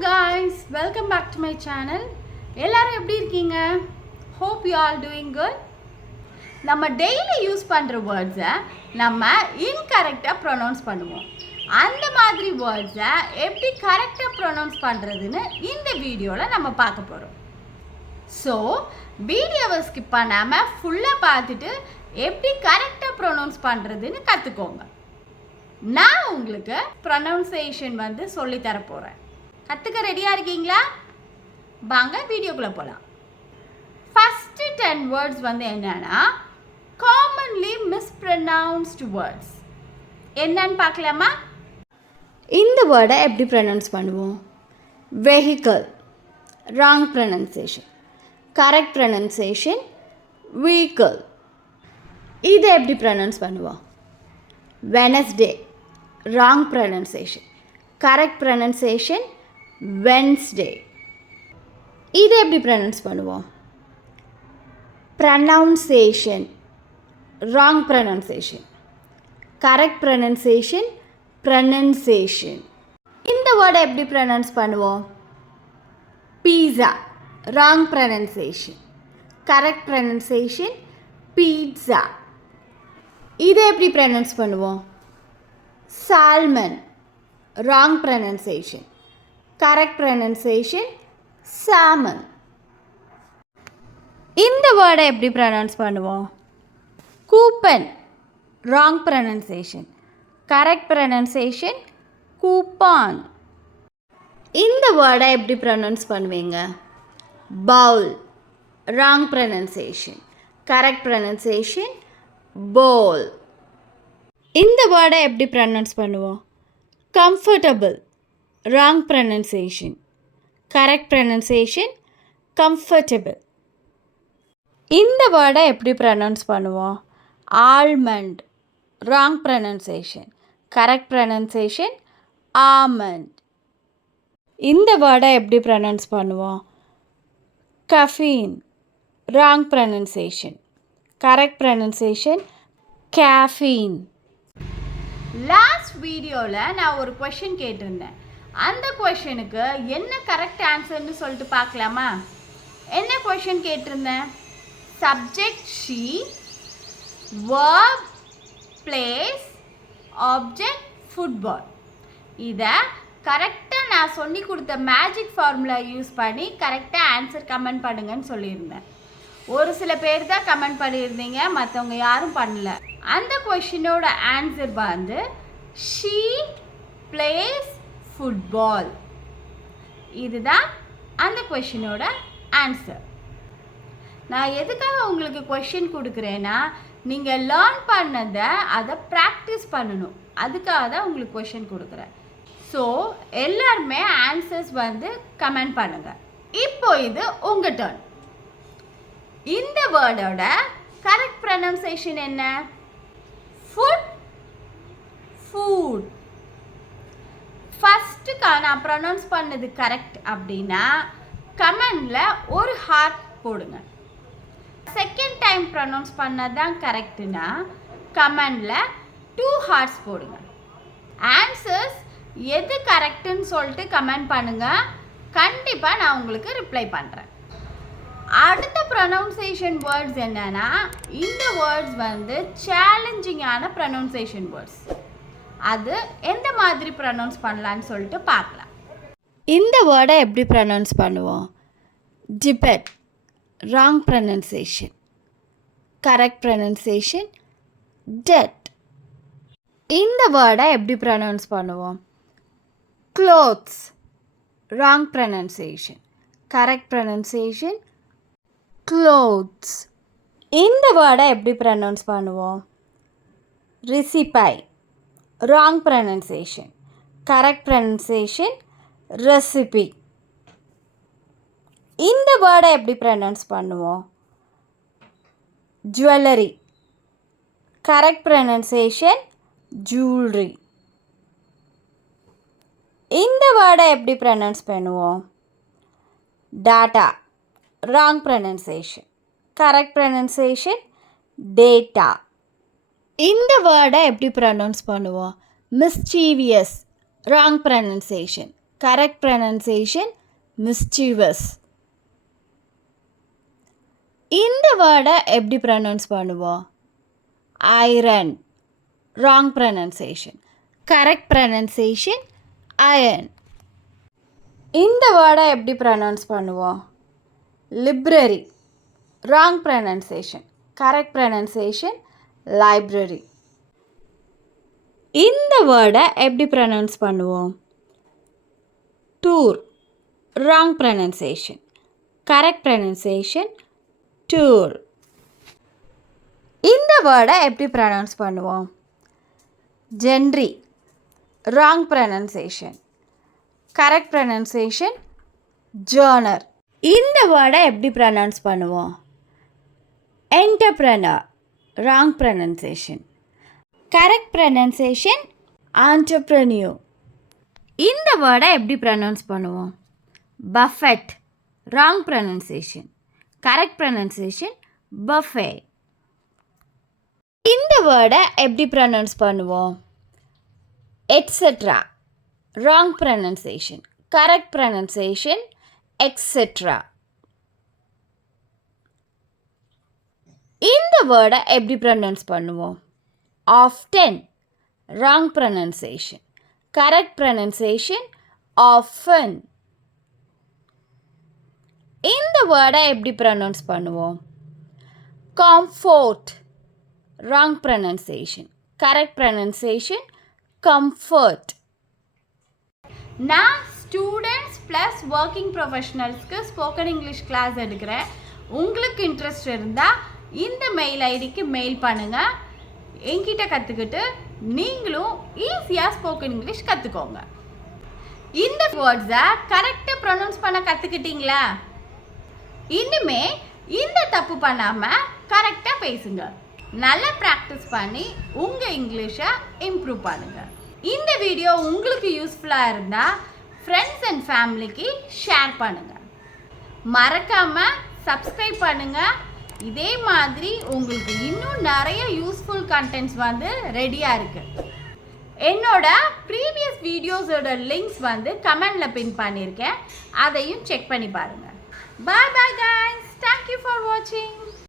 guys, welcome back to my channel. எல்லாரும் எப்படி இருக்கீங்க? Hope you all doing good. நம்ம டெய்லி யூஸ் பண்ற வேர்ட்ஸை நம்ம இன்கரெக்டாக ப்ரொனவுன்ஸ் பண்ணுவோம். அந்த மாதிரி வேர்ட்ஸை எப்படி கரெக்டாக ப்ரொனவுன்ஸ் பண்ணுறதுன்னு இந்த வீடியோவில் நம்ம பார்க்க போகிறோம். ஸோ வீடியோவை ஸ்கிப் பண்ணாமல் ஃபுல்லாக பார்த்துட்டு எப்படி கரெக்டாக ப்ரொனவுன்ஸ் பண்ணுறதுன்னு கற்றுக்கோங்க. நான் உங்களுக்கு ப்ரொனவுன்சியேஷன் சொல்லித்தர போகிறேன். கற்றுக்க ரெடியாக இருக்கீங்களா? வாங்க வீடியோக்குள்ளே போகலாம். ஃபஸ்ட்டு 10 வேர்ட்ஸ் என்னென்னா காமன்லி மிஸ்ப்ரனவுன்ஸ்டு வேர்ட்ஸ். என்னன்னு பார்க்கலாமா? இந்த வேர்டை எப்படி ப்ரொனவுன்ஸ் பண்ணுவோம்? Vehicle, wrong pronunciation. Correct pronunciation vehicle. இதை எப்படி ப்ரொனவுன்ஸ் பண்ணுவோம்? Wednesday, wrong pronunciation. Correct pronunciation Wednesday. இதை எப்படி ப்ரொனவுன்ஸ் பண்ணுவோம்? Pronunciation, wrong pronunciation. Correct pronunciation pronunciation. இந்த வேர்டை எப்படி ப்ரொனவுன்ஸ் பண்ணுவோம்? Pizza, wrong pronunciation. Correct pronunciation pizza. இதை எப்படி ப்ரொனவுன்ஸ் பண்ணுவோம்? Salmon, wrong pronunciation. Correct pronunciation salmon. இந்த வேர்டை எப்படி ப்ரொனவுன்ஸ் பண்ணுவோம்? Coupon, wrong pronunciation. Correct pronunciation coupon. இந்த வேர்டை எப்படி ப்ரொனவுன்ஸ் பண்ணுவீங்க? Bowl, wrong pronunciation. Correct pronunciation bowl. இந்த வேர்டை எப்படி ப்ரொனவுன்ஸ் பண்ணுவோம்? Comfortable, wrong pronunciation. Correct pronunciation comfortable. இந்த வேர்டை எப்படி ப்ரொனவுன்ஸ் பண்ணுவோம்? Almond, wrong pronunciation. Correct pronunciation almond. இந்த வேர்டை எப்படி ப்ரொனவுன்ஸ் பண்ணுவோம்? Caffeine, wrong pronunciation. Correct pronunciation caffeine. Last வீடியோவில் நான் ஒரு கொஷின் கேட்டிருந்தேன். அந்த கொஷனுக்கு என்ன கரெக்ட் ஆன்சர்னு சொல்லிட்டு பார்க்கலாமா? என்ன கொஷின் கேட்டிருந்தேன்? Subject she, verb place, object football. இதை கரெக்டாக நான் சொல்லி கொடுத்த மேஜிக் ஃபார்முலா யூஸ் பண்ணி கரெக்டாக ஆன்சர் கமெண்ட் பண்ணுங்கன்னு சொல்லியிருந்தேன். ஒரு சில பேர் தான் கமெண்ட் பண்ணியிருந்தீங்க, மற்றவங்க யாரும் பண்ணல. அந்த கொஷினோட ஆன்சர் ஷீ பிளேஸ் ஃபுட்பால். இதுதான் அந்த கொஷினோட ஆன்சர். நான் எதுக்காக உங்களுக்கு கொஷின் கொடுக்குறேன்னா, நீங்கள் லேர்ன் பண்ணதை அதை ப்ராக்டிஸ் பண்ணணும். அதுக்காக தான் உங்களுக்கு கொஷின் கொடுக்குறேன். ஸோ எல்லாருமே ஆன்சர்ஸ் கமெண்ட் பண்ணுங்கள். இப்போ இது உங்கள் டர்ன். இந்த வேர்டோட கரெக்ட் ப்ரொனன்சியேஷன் என்ன? Food, food. ஃபஸ்ட்டுக்கா நான் ப்ரொனவுன்ஸ் பண்ணது கரெக்ட் அப்படின்னா கமெண்டில் ஒரு ஹார்ட் போடுங்க. செகண்ட் டைம் ப்ரொனவுன்ஸ் பண்ணது தான் கரெக்டுனா கமெண்டில் 2 ஹார்ட்ஸ் போடுங்க. ஆன்சர்ஸ் எது கரெக்டுன்னு சொல்லிட்டு கமெண்ட் பண்ணுங்கள். கண்டிப்பாக நான் உங்களுக்கு ரிப்ளை பண்ணுறேன். அடுத்த ப்ரொனவுன்சியேஷன் வேர்ட்ஸ் என்னன்னா, இந்த வேர்ட்ஸ் சேலஞ்சிங்கான ப்ரொனவுன்சியேஷன் வேர்ட்ஸ். அது எந்த மாதிரி ப்ரொனவுன்ஸ் பண்ணலான்னு சொல்லிட்டு பார்க்கலாம். இந்த வேர்டை எப்படி ப்ரொனவுன்ஸ் பண்ணுவோம்? டிபெட், wrong pronunciation. Correct pronunciation debt. இந்த வேர்டை எப்படி ப்ரொனவுன்ஸ் பண்ணுவோம்? Clothes, wrong pronunciation. Correct pronunciation clothes. இந்த வேர்டை எப்படி ப்ரொனவுன்ஸ் பண்ணுவோம்? Recipe, wrong pronunciation. Correct pronunciation recipe. இந்த வேர்டை எப்படி ப்ரொனவுன்ஸ் பண்ணுவோம்? ஜுவல்லரி. Correct pronunciation jewellery. இந்த வேர்டை எப்படி ப்ரொனவுன்ஸ் பண்ணுவோம்? Data, wrong pronunciation. Correct pronunciation data. இந்த வேர்டை எப்படி ப்ரொனவுன்ஸ் பண்ணுவோம்? Mischievous, wrong pronunciation. Correct pronunciation mischievous. இந்த வேர்டை எப்படி ப்ரனவுன்ஸ் பண்ணுவோம்? Iron. Wrong pronunciation. Correct pronunciation iron. இந்த வேர்டை எப்படி ப்ரனவுன்ஸ் பண்ணுவோம்? Library. Wrong pronunciation. Correct pronunciation library. இந்த வேர்டை எப்படி ப்ரனவுன்ஸ் பண்ணுவோம்? Tour. Wrong pronunciation. Correct pronunciation tour. இந்த வேர்டை எப்படி ப்ரனவுன்ஸ் பண்ணுவோம்? Genre. Wrong pronunciation. Correct pronunciation genre. இந்த வேர்டை எப்படி ப்ரனவுன்ஸ் பண்ணுவோம்? Entrepreneur. Wrong pronunciation. Correct pronunciation entrepreneur. இந்த வேர்டை எப்படி ப்ரனவுன்ஸ் பண்ணுவோம்? Buffet. Wrong pronunciation. Correct pronunciation buffet. இந்த வேர்டை எப்படி ப்ரனவுன்ஸ் பண்ணுவோம்? Etcetera. Wrong pronunciation. Correct pronunciation etcetera. இந்த வேர்டை எப்படி ப்ரனவுன்ஸ் பண்ணுவோம்? Often. Wrong pronunciation. Correct pronunciation often. இந்த வேர்டை எப்படி ப்ரனவுன்ஸ் பண்ணுவோம்? comfort. Wrong pronunciation. Correct pronunciation comfort. நான் ஸ்டூடெண்ட்ஸ் ப்ளஸ் ஒர்க்கிங் ப்ரொஃபஷனல்ஸ்க்கு ஸ்போக்கன் இங்கிலீஷ் கிளாஸ் எடுக்கிறேன். உங்களுக்கு இன்ட்ரெஸ்ட் இருந்தால் இந்த மெயில் ஐடிக்கு மெயில் பண்ணுங்கள். என்கிட்ட கற்றுக்கிட்டு நீங்களும் ஈஸியாக ஸ்போக்கன் இங்கிலீஷ் கற்றுக்கோங்க. இந்த வேர்ட்ஸை கரெக்டாக ப்ரொனவுன்ஸ் பண்ண கற்றுக்கிட்டீங்களா? இனிமே இந்த தப்பு பண்ணாமல் கரெக்டாக பேசுங்க. நல்லா ப்ராக்டிஸ் பண்ணி உங்கள் இங்கிலீஷை இம்ப்ரூவ் பண்ணுங்கள். இந்த வீடியோ உங்களுக்கு யூஸ்ஃபுல்லாக இருந்தால் ஃப்ரெண்ட்ஸ் அண்ட் ஃபேமிலிக்கு ஷேர் பண்ணுங்கள். மறக்காமல் சப்ஸ்கிரைப் பண்ணுங்கள். இதே மாதிரி உங்களுக்கு இன்னும் நிறைய யூஸ்ஃபுல் கண்டென்ட்ஸ் வந்து ரெடியாக இருக்குது. என்னோட ப்ரீவியஸ் வீடியோஸோட லிங்க்ஸ் வந்து கமெண்டில் பின் பண்ணியிருக்கேன். அதையும் செக் பண்ணி பாருங்கள். Bye bye guys. Thank you for watching.